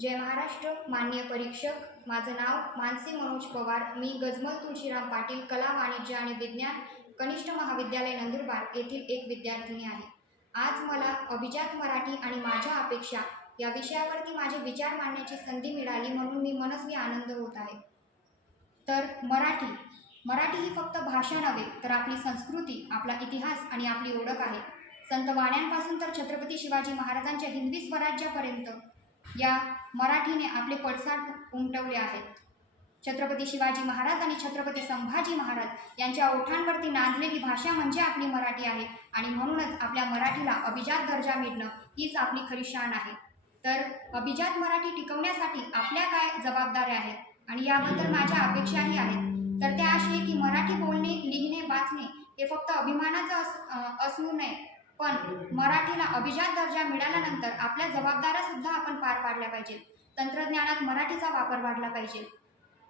जय महाराष्ट्र. माननीय परीक्षक, माझं नाव मानसी मनोज पवार. मी गजमल तुळशीराम पाटील कला, वाणिज्य आणि विज्ञान कनिष्ठ महाविद्यालय नंदुरबार येथील एक विद्यार्थिनी आहे. आज मला अभिजात मराठी आणि माझ्या अपेक्षा या विषयावरती माझे विचार मांडण्याची संधी मिळाली, म्हणून मी मनस्वी आनंद होत आहे. तर मराठी ही फक्त भाषा नव्हे, तर आपली संस्कृती, आपला इतिहास आणि आपली ओळख आहे. संत वाण्यांपासून तर छत्रपती शिवाजी महाराजांच्या हिंदवी स्वराज्यापर्यंत या मराठीने आपले पडसाद उमटवले आहेत. छत्रपती शिवाजी महाराज आणि छत्रपती संभाजी महाराज यांच्या ओठांवरती नांदलेली भाषा म्हणजे आपली मराठी आहे आणि म्हणूनच आपल्या मराठीला अभिजात दर्जा मिळणं हीच आपली खरी शान आहे. तर अभिजात मराठी टिकवण्यासाठी आपल्या काय जबाबदाऱ्या आहेत आणि याबद्दल माझ्या अपेक्षाही आहेत. तर त्या अशी की मराठी बोलणे, लिहिणे, वाचणे हे फक्त अभिमानाचं असू नये, पण मराठीला अभिजात दर्जा मिळाल्यानंतर आपल्या जबाबदाऱ्या सुद्धा आपण पार पाडल्या पाहिजेत. तंत्रज्ञानात मराठीचा वापर वाढला पाहिजे.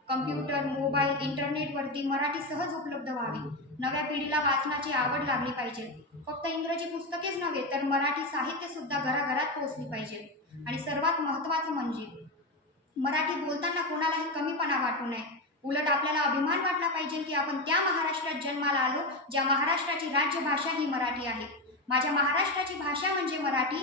कम्प्युटर, मोबाईल, इंटरनेटवरती मराठी सहज उपलब्ध व्हावी. नव्या पिढीला वाचनाची आवड लागली पाहिजे. फक्त इंग्रजी पुस्तकेच नव्हे, तर मराठी साहित्य सुद्धा घराघरात पोहोचली पाहिजे. आणि सर्वात महत्त्वाचं म्हणजे मराठी बोलताना कोणालाही कमीपणा वाटू नये. उलट आपल्याला अभिमान वाटला पाहिजे की आपण त्या महाराष्ट्रात जन्माला आलो ज्या महाराष्ट्राची राज्यभाषा ही मराठी आहे. माझ्या महाराष्ट्राची भाषा म्हणजे मराठी,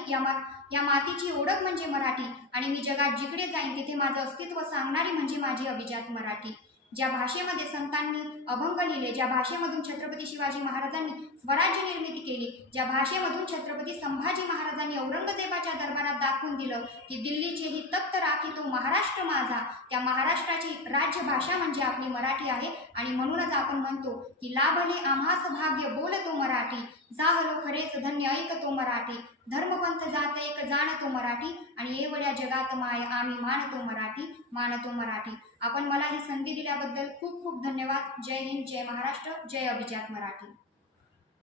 या मातीची ओळख म्हणजे मराठी आणि मी जगात जिकडे जाईन तिथे माझं अस्तित्व सांगणारी म्हणजे माझी अभिजात मराठी. ज्या भाषेमध्ये संतांनी अभंग लिहिले, ज्या भाषेमधून छत्रपती शिवाजी महाराजांनी स्वराज्य निर्मिती केली, ज्या भाषेमधून छत्रपती संभाजी महाराजांनी औरंगजेबाच्या दरबारात दाखवून दिलं की दिल्लीचेही तख्त राखी तो महाराष्ट्र माझा, त्या महाराष्ट्राची राज्यभाषा म्हणजे आपली मराठी आहे. आणि म्हणूनच आपण म्हणतो की लाभले आम्हास भाग्य बोलतो मराठी, जाहलो खरेच धन्य ऐकतो मराठी, धर्मपंथ जात एक जाणतो मराठी आणि एवढ्या जगात माय आम्ही मानतो मराठी. आपण मला ही संधी दिल्याबद्दल खूप खूप धन्यवाद. जय हिंद, जय महाराष्ट्र, जय अभिजात मराठी.